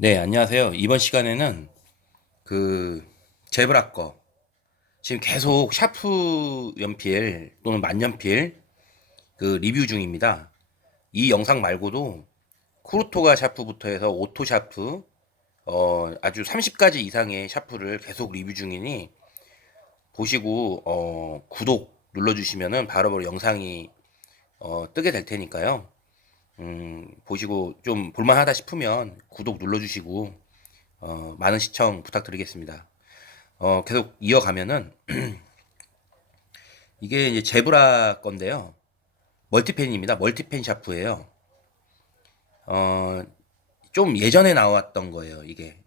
네, 안녕하세요. 이번 시간에는 그 제브라 거 지금 계속 샤프 연필 또는 만년필 그 리뷰 중입니다. 이 영상 말고도 쿠르토가 샤프부터 해서 오토 샤프 아주 30가지 이상의 샤프를 계속 리뷰 중이니 보시고 구독 눌러주시면은 바로바로 영상이 뜨게 될 테니까요. 보시고 좀 볼만하다 싶으면 구독 눌러주시고 많은 시청 부탁드리겠습니다. 계속 이어가면은 이게 이제 제브라 건데요. 멀티펜입니다. 멀티펜 샤프예요. 어, 좀 예전에 나왔던 거예요. 이게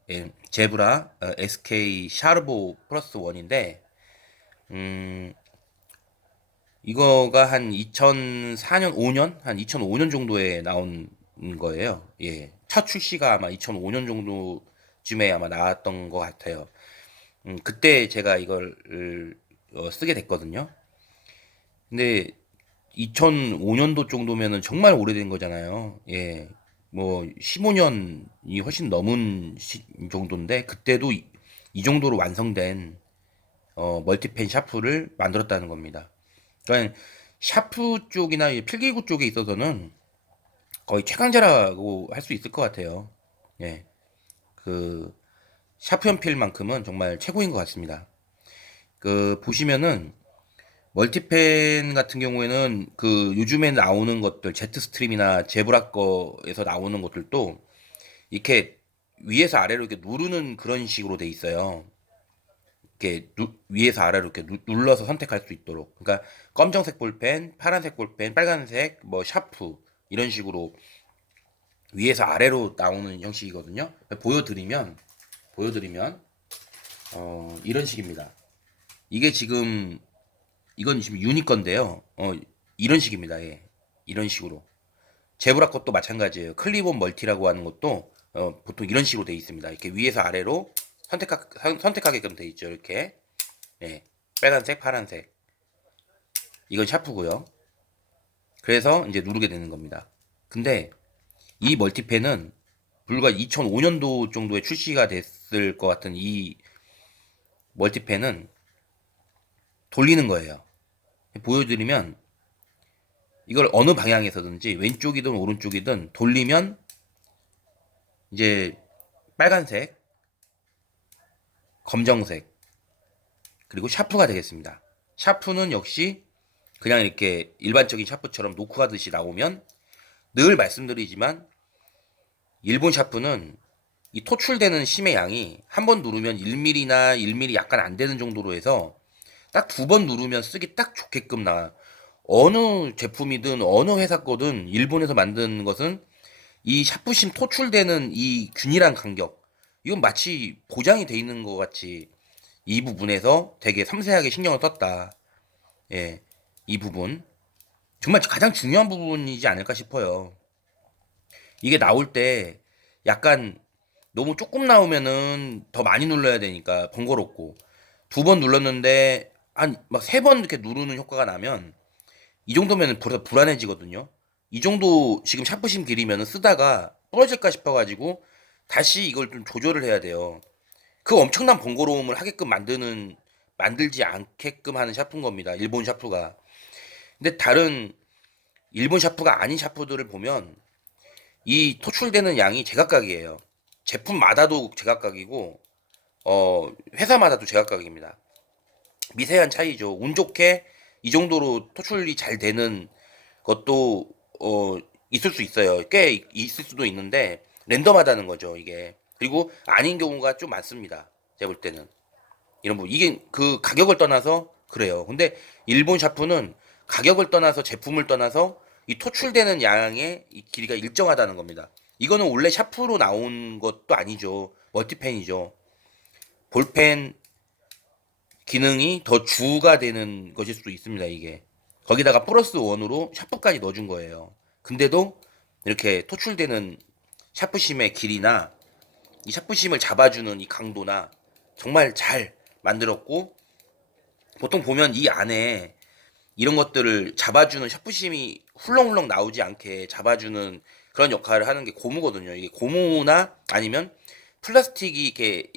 제브라 SK 샤르보 플러스 원인데 이거가 한 2004년, 5년, 한 2005년 정도에 나온 거예요. 예, 첫 출시가 아마 2005년 정도쯤에 아마 나왔던 것 같아요. 그때 제가 이걸 쓰게 됐거든요. 근데 2005년도 정도면은 정말 오래된 거잖아요. 예. 뭐 15년이 훨씬 넘은 정도인데 그때도 이 정도로 완성된 멀티펜 샤프를 만들었다는 겁니다. 그러니까 샤프 쪽이나 이 필기구 쪽에 있어서는 거의 최강자라고 할 수 있을 것 같아요. 예. 그 샤프 연필만큼은 정말 최고인 것 같습니다. 그 보시면은 멀티펜 같은 경우에는 그 요즘에 나오는 것들 제트스트림이나 제브라 거에서 나오는 것들도 이렇게 위에서 아래로 이렇게 누르는 그런 식으로 돼 있어요. 이렇게 위에서 아래로 이렇게 눌러서 선택할 수 있도록. 그러니까 검정색 볼펜, 파란색 볼펜, 빨간색, 뭐 샤프 이런 식으로 위에서 아래로 나오는 형식이거든요. 보여드리면 이런 식입니다. 이게 지금 이건 지금 유니 건데요. 이런 식입니다. 예. 이런 식으로. 제브라 것도 마찬가지예요. 클립온 멀티라고 하는 것도 보통 이런 식으로 되어 있습니다. 이렇게 위에서 아래로 선택하게끔 되어 있죠. 이렇게. 예. 빨간색, 파란색. 이건 샤프고요. 그래서 이제 누르게 되는 겁니다. 근데 이 멀티펜은 불과 2005년도 정도에 출시가 됐을 것 같은 이 멀티펜은 돌리는 거예요. 보여드리면 이걸 어느 방향에서든지 왼쪽이든 오른쪽이든 돌리면 이제 빨간색, 검정색, 그리고 샤프가 되겠습니다. 샤프는 역시 그냥 이렇게 일반적인 샤프처럼 놓고 가듯이 나오면 늘 말씀드리지만 일본 샤프는 이 토출되는 심의 양이 한 번 누르면 1mm나 1mm 약간 안 되는 정도로 해서 딱 두 번 누르면 쓰기 딱 좋게끔 나. 어느 제품이든 어느 회사 거든 일본에서 만든 것은 이 샤프심 토출되는 이 균일한 간격, 이건 마치 보장이 돼 있는 것 같이 이 부분에서 되게 섬세하게 신경을 썼다. 예, 이 부분 정말 가장 중요한 부분이지 않을까 싶어요. 이게 나올 때 약간 너무 조금 나오면은 더 많이 눌러야 되니까 번거롭고, 두 번 눌렀는데 한 막 세 번 이렇게 누르는 효과가 나면 이 정도면은 불안해지거든요. 이 정도 지금 샤프심 길이면은 쓰다가 부러질까 싶어가지고 다시 이걸 좀 조절을 해야 돼요. 그 엄청난 번거로움을 하게끔 만들지 않게끔 하는 샤프인 겁니다. 일본 샤프가. 근데 다른 일본 샤프가 아닌 샤프들을 보면 이 토출되는 양이 제각각이에요. 제품마다도 제각각이고 회사마다도 제각각입니다. 미세한 차이죠. 운 좋게 이 정도로 토출이 잘 되는 것도 있을 수 있어요. 꽤 있을 수도 있는데 랜덤하다는 거죠, 이게. 그리고 아닌 경우가 좀 많습니다. 제가 볼 때는. 이런 부 이게 그 가격을 떠나서 그래요. 근데 일본 샤프는 가격을 떠나서 제품을 떠나서 이 토출되는 양의 이 길이가 일정하다는 겁니다. 이거는 원래 샤프로 나온 것도 아니죠. 멀티펜이죠. 볼펜 기능이 더 주가 되는 것일 수도 있습니다, 이게. 거기다가 플러스 원으로 샤프까지 넣어준 거예요. 근데도 이렇게 토출되는 샤프심의 길이나 이 샤프심을 잡아주는 이 강도나 정말 잘 만들었고, 보통 보면 이 안에 이런 것들을 잡아주는 샤프심이 훌렁훌렁 나오지 않게 잡아주는 그런 역할을 하는 게 고무거든요. 이게 고무나 아니면 플라스틱이 이렇게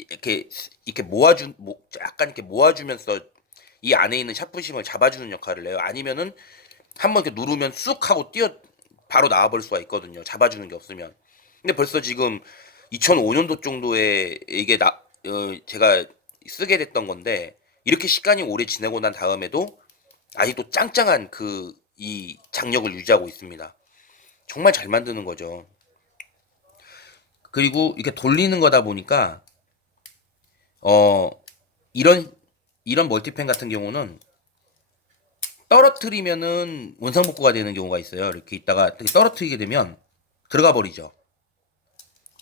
약간 이렇게 모아주면서 이 안에 있는 샤프심을 잡아주는 역할을 해요. 아니면은 한번 이렇게 누르면 쑥 하고 바로 나와버릴 수가 있거든요. 잡아주는 게 없으면. 근데 벌써 지금 2005년도 정도에 제가 쓰게 됐던 건데, 이렇게 시간이 오래 지나고 난 다음에도 아직도 짱짱한 이 장력을 유지하고 있습니다. 정말 잘 만드는 거죠. 그리고 이렇게 돌리는 거다 보니까 어 이런 멀티펜 같은 경우는 떨어뜨리면은 원상복구가 되는 경우가 있어요. 이렇게 있다가 떨어뜨리게 되면 들어가 버리죠.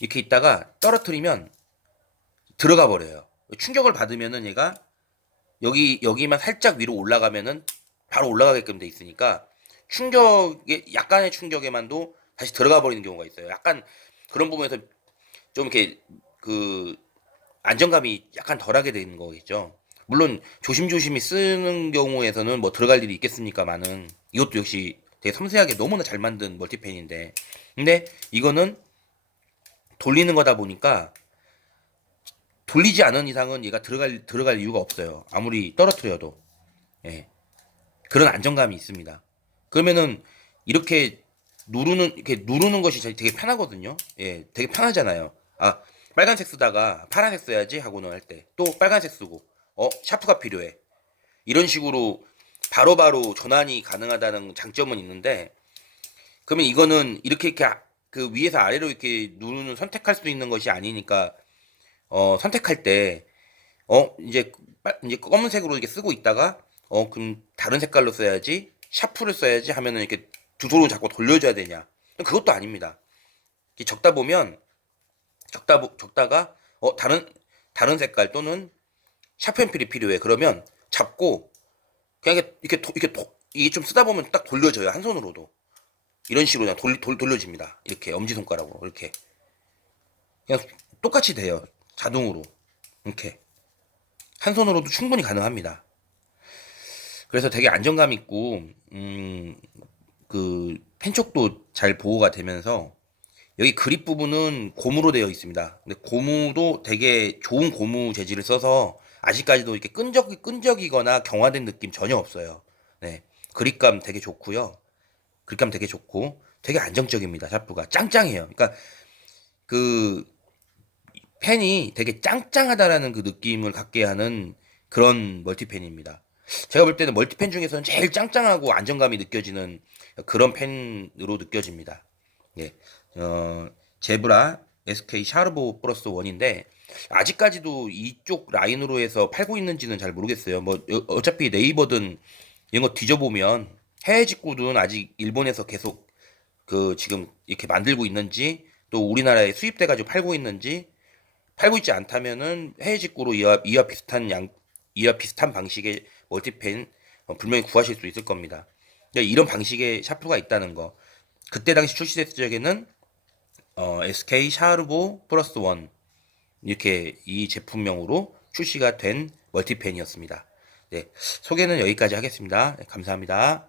이렇게 있다가 떨어뜨리면 들어가 버려요. 충격을 받으면은 얘가 여기만 살짝 위로 올라가면은 바로 올라가게끔 돼 있으니까 약간의 충격에만도 다시 들어가 버리는 경우가 있어요. 약간 그런 부분에서 좀 이렇게 그 안정감이 약간 덜하게 되는 거겠죠. 물론 조심조심히 쓰는 경우에서는 뭐 들어갈 일이 있겠습니까만은 이것도 역시 되게 섬세하게 너무나 잘 만든 멀티펜인데, 근데 이거는 돌리는 거다 보니까 돌리지 않은 이상은 얘가 들어갈 이유가 없어요. 아무리 떨어뜨려도. 예. 그런 안정감이 있습니다. 그러면은 이렇게 누르는 것이 되게 편하거든요. 예, 되게 편하잖아요. 아, 빨간색 쓰다가 파란색 써야지 하고는 할 때 또 빨간색 쓰고, 샤프가 필요해. 이런 식으로 바로바로 전환이 가능하다는 장점은 있는데, 그러면 이거는 그 위에서 아래로 이렇게 선택할 수 있는 것이 아니니까, 선택할 때 이제 검은색으로 이렇게 쓰고 있다가 그럼 다른 색깔로 써야지, 샤프를 써야지 하면은 이렇게 두 손으로 자꾸 돌려줘야 되냐? 그것도 아닙니다. 이렇게 적다 보면 적다가 다른 색깔 또는 샤프 연필이 필요해. 그러면 잡고 그냥 이게 좀 쓰다 보면 딱 돌려져요. 한 손으로도 이런 식으로 그냥 돌려집니다. 이렇게 엄지 손가락으로 이렇게 그냥 똑같이 돼요. 자동으로 이렇게 한 손으로도 충분히 가능합니다. 그래서 되게 안정감 있고, 그 펜촉도 잘 보호가 되면서, 여기 그립 부분은 고무로 되어 있습니다. 근데 고무도 되게 좋은 고무 재질을 써서 아직까지도 이렇게 끈적이거나 경화된 느낌 전혀 없어요. 네. 그립감 되게 좋고요. 그립감 되게 좋고 되게 안정적입니다. 샤프가 짱짱해요. 그러니까 그 펜이 되게 짱짱하다라는 그 느낌을 갖게 하는 그런 멀티펜입니다. 제가 볼 때는 멀티펜 중에서는 제일 짱짱하고 안정감이 느껴지는 그런 펜으로 느껴집니다. 예. 제브라 SK 샤르보 플러스 원인데 아직까지도 이쪽 라인으로 해서 팔고 있는지는 잘 모르겠어요. 뭐 어차피 네이버든 이런 거 뒤져보면 해외 직구든 아직 일본에서 계속 지금 이렇게 만들고 있는지, 또 우리나라에 수입돼 가지고 팔고 있는지, 팔고 있지 않다면은 해외 직구로 이와 비슷한 방식의 멀티펜 분명히 구하실 수 있을 겁니다. 근데 이런 방식의 샤프가 있다는 거. 그때 당시 출시됐을 적에는 SK 샤르보 플러스 원 이렇게 이 제품명으로 출시가 된 멀티펜이었습니다. 네, 소개는 여기까지 하겠습니다. 네, 감사합니다.